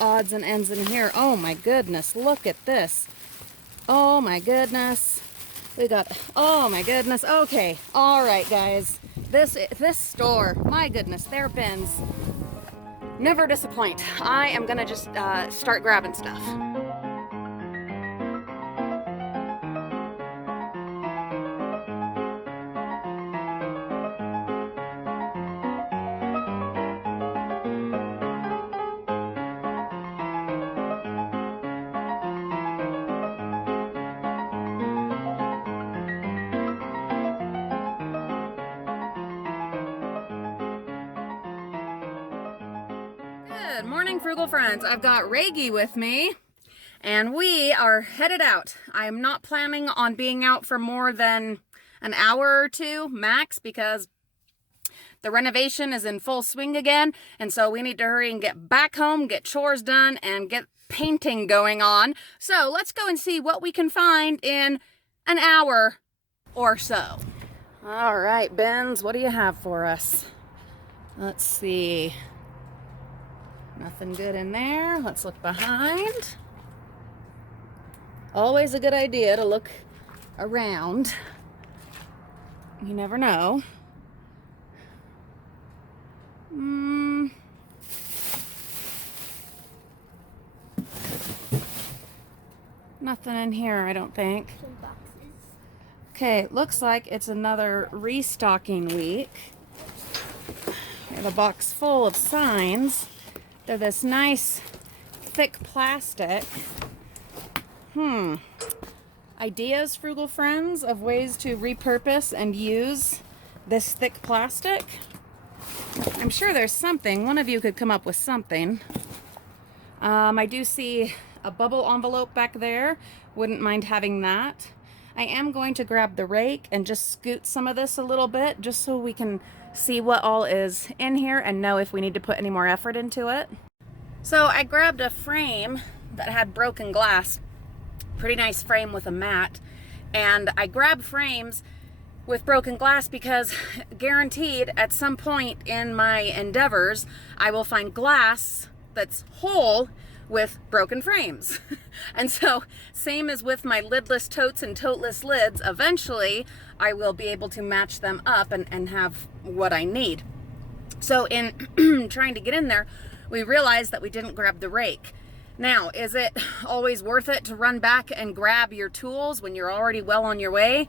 odds and ends in here. Oh my goodness, look at this. Oh my goodness. We got, oh my goodness. Okay, all right, guys. This store, my goodness, their bins never disappoint. I am gonna just start grabbing stuff. Good morning, Frugal friends. I've got Reggie with me, and we are headed out. I am not planning on being out for more than an hour or two max because the renovation is in full swing again, and so we need to hurry and get back home, get chores done, and get painting going on. So let's go and see what we can find in an hour or so. All right, Benz, what do you have for us? Let's see. Nothing good in there. Let's look behind. Always a good idea to look around. You never know. Nothing in here, I don't think. Some boxes. Okay, looks like it's another restocking week. We have a box full of signs. They're this nice, thick plastic. Ideas, Frugal friends, of ways to repurpose and use this thick plastic? I'm sure there's something. One of you could come up with something. I do see a bubble envelope back there. Wouldn't mind having that. I am going to grab the rake and just scoot some of this a little bit just so we can see what all is in here and know if we need to put any more effort into it. So I grabbed a frame that had broken glass, pretty nice frame with a mat, and I grab frames with broken glass because guaranteed at some point in my endeavors I will find glass that's whole with broken frames. And so same as with my lidless totes and toteless lids, eventually I will be able to match them up and have what I need. So in trying to get in there, we realized that we didn't grab the rake. Now, is it always worth it to run back and grab your tools when you're already well on your way?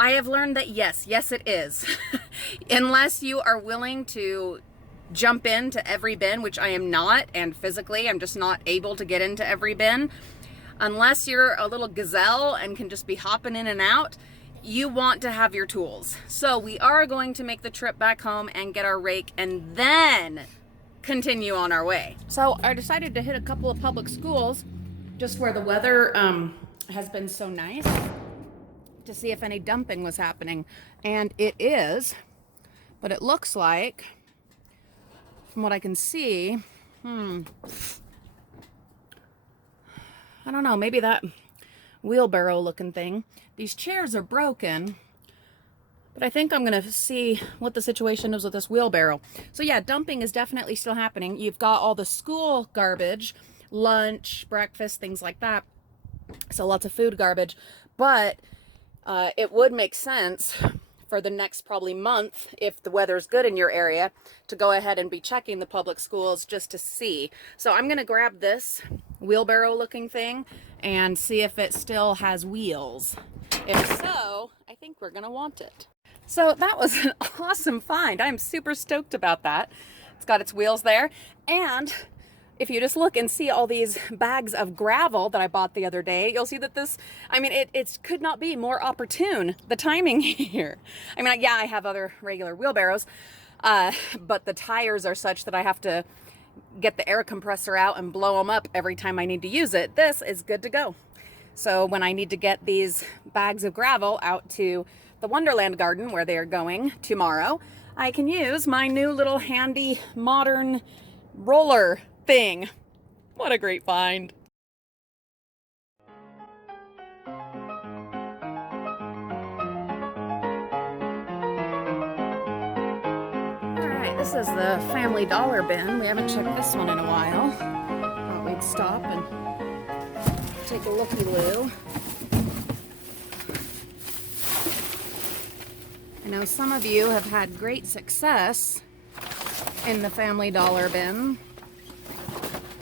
I have learned that yes it is. Unless you are willing to jump into every bin, which I am not, and physically I'm just not able to get into every bin. Unless you're a little gazelle and can just be hopping in and out, you want to have your tools. So we are going to make the trip back home and get our rake and then continue on our way. So I decided to hit a couple of public schools just where the weather has been so nice to see if any dumping was happening. And it is, but it looks like, from what I can see, I don't know, maybe that wheelbarrow looking thing. These chairs are broken, but I think I'm gonna see what the situation is with this wheelbarrow. So yeah, dumping is definitely still happening. You've got all the school garbage, lunch, breakfast, things like that. So lots of food garbage, but it would make sense for the next probably month, if the weather's good in your area, to go ahead and be checking the public schools just to see. So I'm gonna grab this wheelbarrow looking thing and see if it still has wheels. If so, I think we're gonna want it. So that was an awesome find. I'm super stoked about that. It's got its wheels there. And if you just look and see all these bags of gravel that I bought the other day, you'll see that this, I mean, it could not be more opportune, the timing here. I mean, yeah, I have other regular wheelbarrows, but the tires are such that I have to get the air compressor out and blow them up every time I need to use it. This is good to go. So when I need to get these bags of gravel out to the Wonderland Garden where they are going tomorrow, I can use my new little handy modern roller thing. What a great find. Alright, this is the Family Dollar bin. We haven't checked this one in a while. stop and take a looky-loo. I know some of you have had great success in the Family Dollar bin,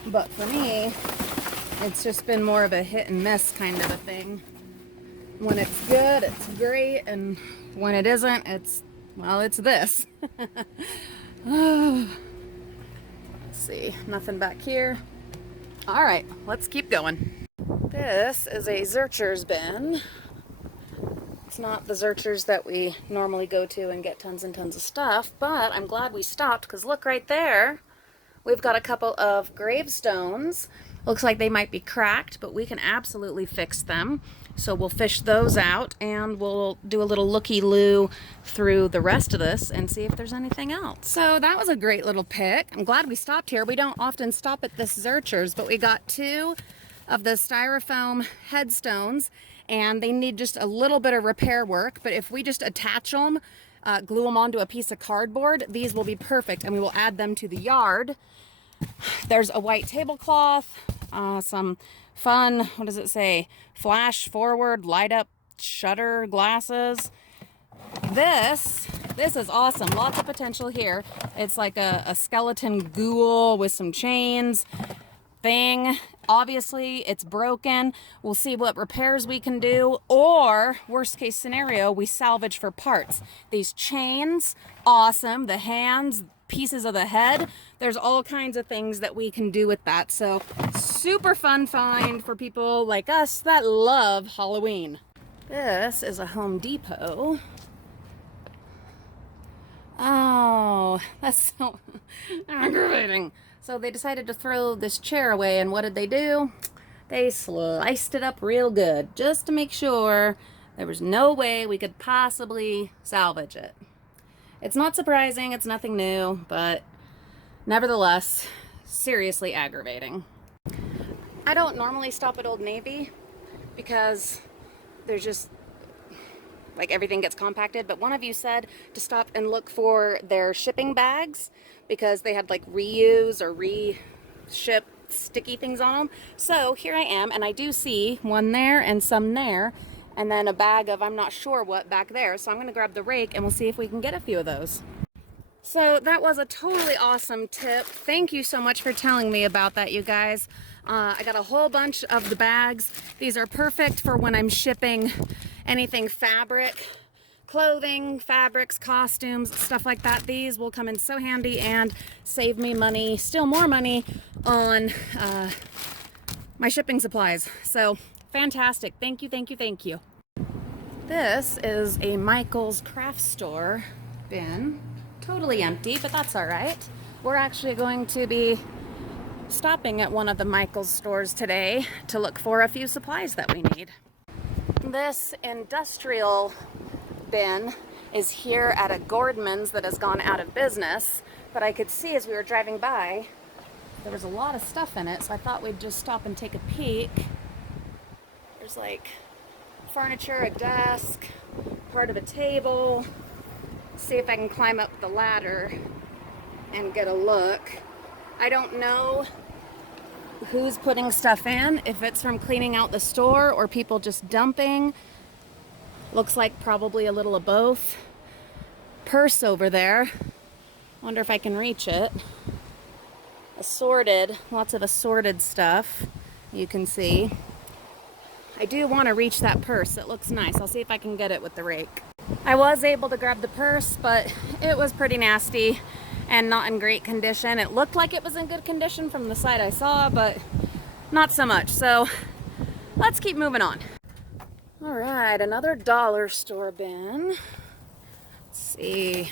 but for me, it's just been more of a hit and miss kind of a thing. When it's good, it's great, and when it isn't, it's, well, it's this. Let's see, nothing back here. All right, let's keep going. This is a Zurcher's bin. It's not the Zurcher's that we normally go to and get tons and tons of stuff, but I'm glad we stopped because look right there. We've got a couple of gravestones. Looks like they might be cracked, but we can absolutely fix them. So we'll fish those out and we'll do a little looky-loo through the rest of this and see if there's anything else. So that was a great little pick. I'm glad we stopped here. We don't often stop at this Zurcher's, but we got 2 of the styrofoam headstones and they need just a little bit of repair work, but if we just attach them, glue them onto a piece of cardboard, these will be perfect and we will add them to the yard. There's a white tablecloth, some fun, what does it say, flash forward, light up shutter glasses. This is awesome, lots of potential here. It's like a skeleton ghoul with some chains thing. Obviously it's broken. We'll see what repairs we can do, or worst case scenario, we salvage for parts. These chains, awesome. The hands, pieces of the head, there's all kinds of things that we can do with that. So super fun find for people like us that love Halloween. This is a Home Depot. Oh, that's so aggravating. So they decided to throw this chair away, and what did they do? They sliced it up real good just to make sure there was no way we could possibly salvage it. It's not surprising, it's nothing new, but nevertheless, seriously aggravating. I don't normally stop at Old Navy because there's just, like, everything gets compacted, but one of you said to stop and look for their shipping bags because they had like reuse or re-ship sticky things on them. So here I am, and I do see one there and some there, and then a bag of I'm not sure what back there. So I'm gonna grab the rake and we'll see if we can get a few of those. So that was a totally awesome tip. Thank you so much for telling me about that, you guys. I got a whole bunch of the bags. These are perfect for when I'm shipping anything fabric, clothing, fabrics, costumes, stuff like that. These will come in so handy and save me money, still more money on my shipping supplies. So fantastic. Thank you, thank you, thank you. This is a Michael's craft store bin. Totally empty, but that's all right. We're actually going to be stopping at one of the Michael's stores today to look for a few supplies that we need. This industrial bin is here at a Gordman's that has gone out of business, but I could see as we were driving by there was a lot of stuff in it, so I thought we'd just stop and take a peek. There's like furniture, a desk, part of a table. See if I can climb up the ladder and get a look. I don't know who's putting stuff in, if it's from cleaning out the store or people just dumping. Looks like probably a little of both. Purse over there. Wonder if I can reach it. Assorted, lots of assorted stuff you can see. I do want to reach that purse. It looks nice. I'll see if I can get it with the rake. I was able to grab the purse, but it was pretty nasty and not in great condition. It looked like it was in good condition from the side I saw, but not so much. So let's keep moving on. All right, another dollar store bin. Let's see.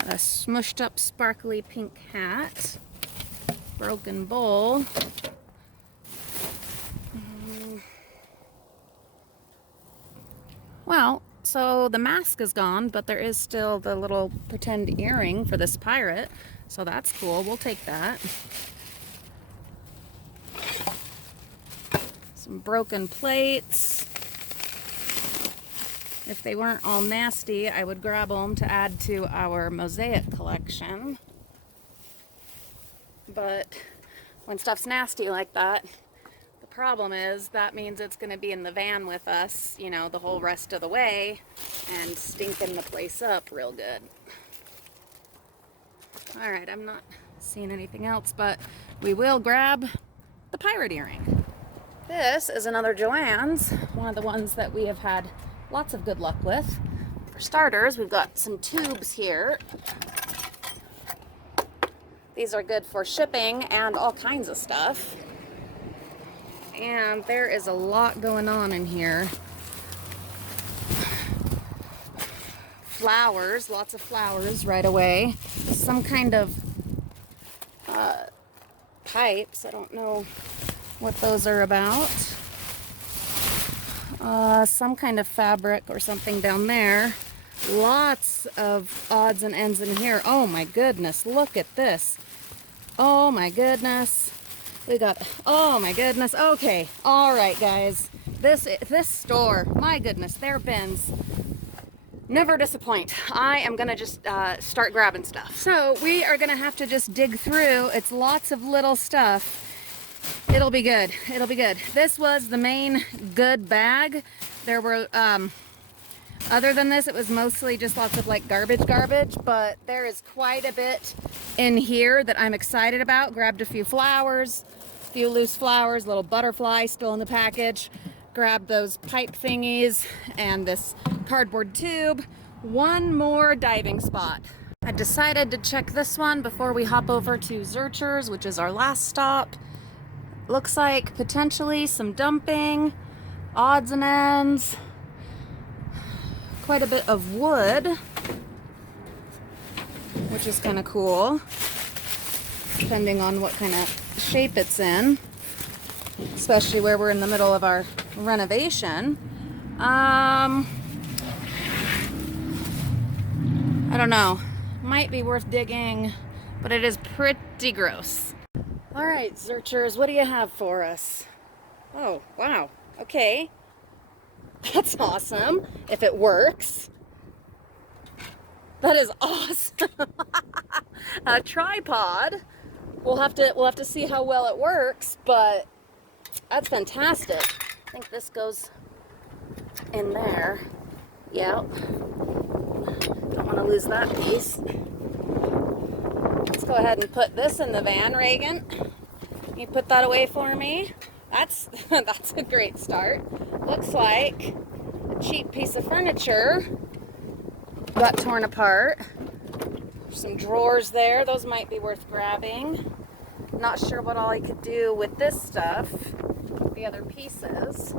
A smushed up sparkly pink hat. Broken bowl. Well, so the mask is gone, but there is still the little pretend earring for this pirate. So that's cool. We'll take that. Some broken plates. If they weren't all nasty, I would grab them to add to our mosaic collection. But when stuff's nasty like that. The problem is that means it's going to be in the van with us, you know, the whole rest of the way and stinking the place up real good. All right, I'm not seeing anything else, but we will grab the pirate earring. This is another Joann's, one of the ones that we have had lots of good luck with. For starters, we've got some tubes here. These are good for shipping and all kinds of stuff. And there is a lot going on in here. Flowers, lots of flowers right away. Some kind of pipes. I don't know what those are about. Some kind of fabric or something down there. Lots of odds and ends in here. Oh my goodness, look at this. Oh my goodness. We got, oh my goodness. Okay, all right guys. This store, my goodness, their bins never disappoint. I am gonna just start grabbing stuff. So we are gonna have to just dig through. It's lots of little stuff. It'll be good. It'll be good. This was the main good bag. There were, other than this, it was mostly just lots of like garbage, but there is quite a bit in here that I'm excited about. Grabbed a few flowers, a few loose flowers, little butterfly still in the package. Grabbed those pipe thingies and this cardboard tube. One more diving spot. I decided to check this one before we hop over to Zurcher's, which is our last stop. Looks like potentially some dumping, odds and ends, quite a bit of wood, which is kind of cool, depending on what kind of shape it's in, especially where we're in the middle of our renovation. I don't know, might be worth digging, but it is pretty gross. All right, Zurchers, what do you have for us? Oh, wow. Okay. That's awesome. If it works. That is awesome. A tripod. We'll have to see how well it works, but that's fantastic. I think this goes in there. Yep. Don't want to lose that piece. Let's go ahead and put this in the van, Reagan. Can you put that away for me? That's a great start. Looks like a cheap piece of furniture got torn apart. There's some drawers there. Those might be worth grabbing. Not sure what all I could do with this stuff. The other pieces.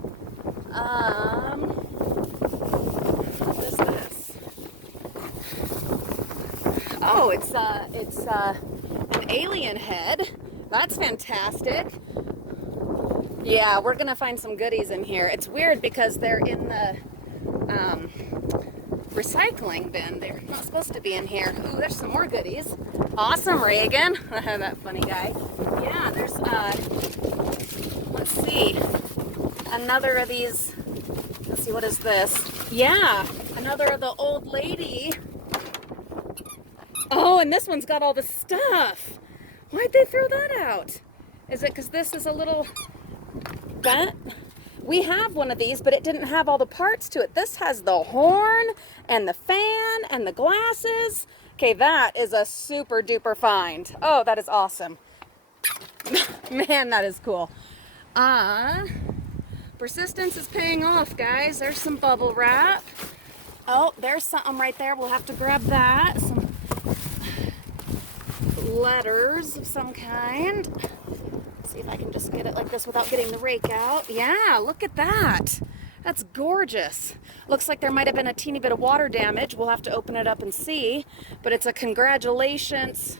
What is this? Oh, it's an alien head. That's fantastic. Yeah, we're gonna find some goodies in here. It's weird because they're in the recycling bin. They're not supposed to be in here. Ooh, there's some more goodies. Awesome, Reagan. That funny guy. Yeah, there's let's see, another of these. Let's see, what is this? Yeah, another of the old lady. Oh, and this one's got all the stuff. Why'd they throw that out? Is it because this is a little bent? We have one of these, but it didn't have all the parts to it. This has the horn and the fan and the glasses. Okay, that is a super duper find. Oh, that is awesome. Man, that is cool. Persistence is paying off, guys. There's some bubble wrap. Oh, there's something right there. We'll have to grab that. Some letters of some kind. Let's see if I can just get it like this without getting the rake out. Yeah, look at that. That's gorgeous. Looks like there might have been a teeny bit of water damage. We'll have to open it up and see. But it's a congratulations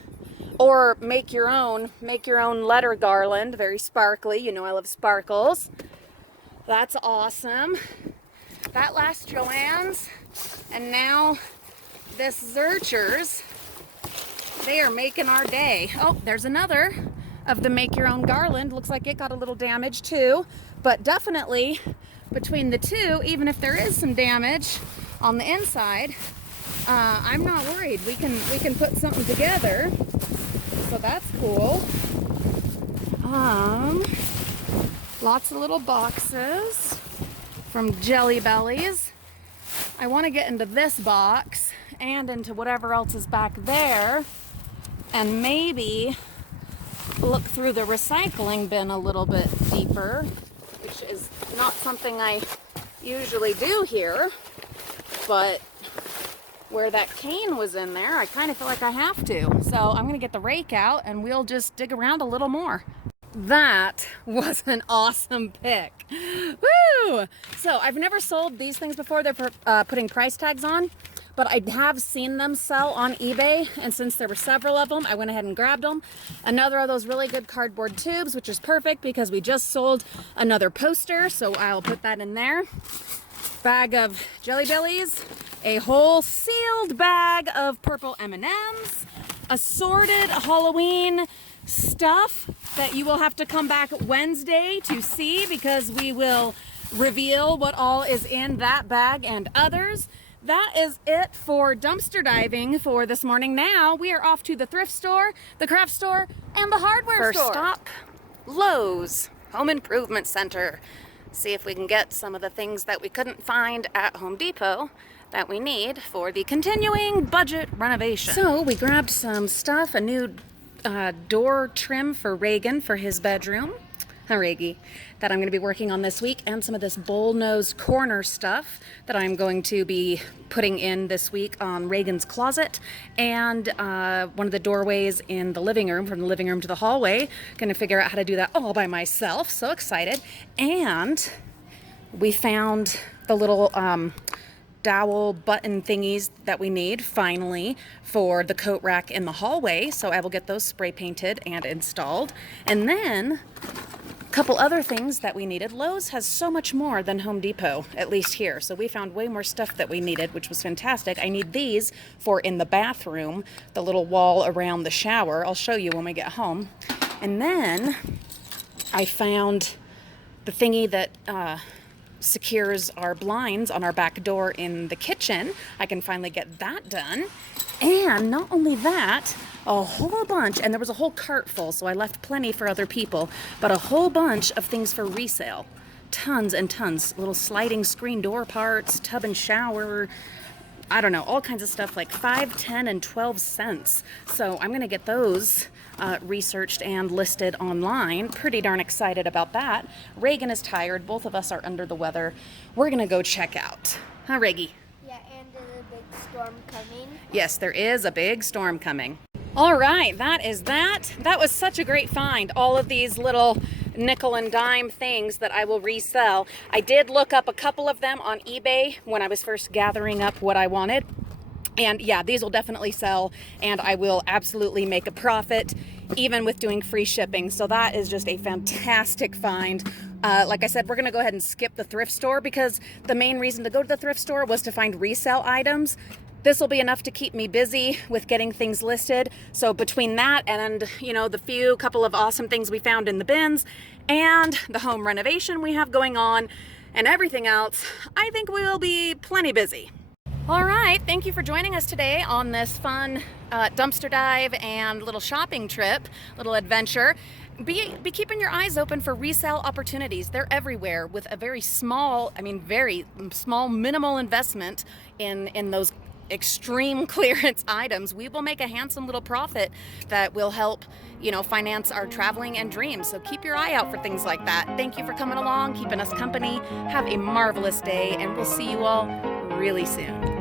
or make your own letter garland. Very sparkly. You know I love sparkles. That's awesome. That last Joann's and now this Zurcher's. They are making our day. Oh, there's another of the make your own garland. Looks like it got a little damage too, but definitely between the two, even if there is some damage on the inside, I'm not worried. We can put something together. So that's cool. Lots of little boxes from Jelly Bellies. I want to get into this box and into whatever else is back there, and maybe look through the recycling bin a little bit deeper, which is not something I usually do here, but where that cane was in there, I kind of feel like I have to. So I'm gonna get the rake out and we'll just dig around a little more. That was an awesome pick. Woo! So I've never sold these things before. They're putting price tags on, but I have seen them sell on eBay, and since there were several of them, I went ahead and grabbed them. Another of those really good cardboard tubes, which is perfect because we just sold another poster, so I'll put that in there. Bag of Jelly Bellies, a whole sealed bag of purple M&Ms, assorted Halloween stuff that you will have to come back Wednesday to see, because we will reveal what all is in that bag and others. That is it for dumpster diving for this morning. Now we are off to the thrift store, the craft store, and the hardware store. First stop, Lowe's Home Improvement Center. See if we can get some of the things that we couldn't find at Home Depot that we need for the continuing budget renovation. So we grabbed some stuff, a new door trim for Reagan for his bedroom, Reggie, that I'm going to be working on this week, and some of this bullnose corner stuff that I'm going to be putting in this week on Reagan's closet, and one of the doorways in the living room, from the living room to the hallway. Going to figure out how to do that all by myself. So excited. And we found the little dowel button thingies that we need finally for the coat rack in the hallway, so I will get those spray painted and installed. And then a couple other things that we needed. Lowe's has so much more than Home Depot, at least here, so we found way more stuff that we needed, which was fantastic. I need these for in the bathroom, the little wall around the shower. I'll show you when we get home. And then I found the thingy that secures our blinds on our back door in the kitchen. I can finally get that done. And not only that, a whole bunch, and there was a whole cart full, so I left plenty for other people, but a whole bunch of things for resale. Tons and tons. Little sliding screen door parts, tub and shower, I don't know, all kinds of stuff, like 5, 10, and 12 cents. So I'm gonna get those researched and listed online. Pretty darn excited about that. Reagan is tired. Both of us are under the weather. We're gonna go check out. Huh, Reggie? Yeah, and there's a big storm coming. Yes, there is a big storm coming. All right, that is that. That was such a great find. All of these little nickel and dime things that I will resell. I did look up a couple of them on eBay when I was first gathering up what I wanted. And yeah, these will definitely sell, and I will absolutely make a profit, even with doing free shipping. So that is just a fantastic find. Like I said, we're gonna go ahead and skip the thrift store, because the main reason to go to the thrift store was to find resale items. This will be enough to keep me busy with getting things listed. So between that and, you know, the couple of awesome things we found in the bins, and the home renovation we have going on, and everything else, I think we will be plenty busy. All right, thank you for joining us today on this fun dumpster dive and little shopping trip, little adventure. Be keeping your eyes open for resale opportunities. They're everywhere, with a very small, very small, minimal investment in those extreme clearance items. We will make a handsome little profit that will help, you know, finance our traveling and dreams. So keep your eye out for things like that. Thank you for coming along, keeping us company. Have a marvelous day, and we'll see you all really soon.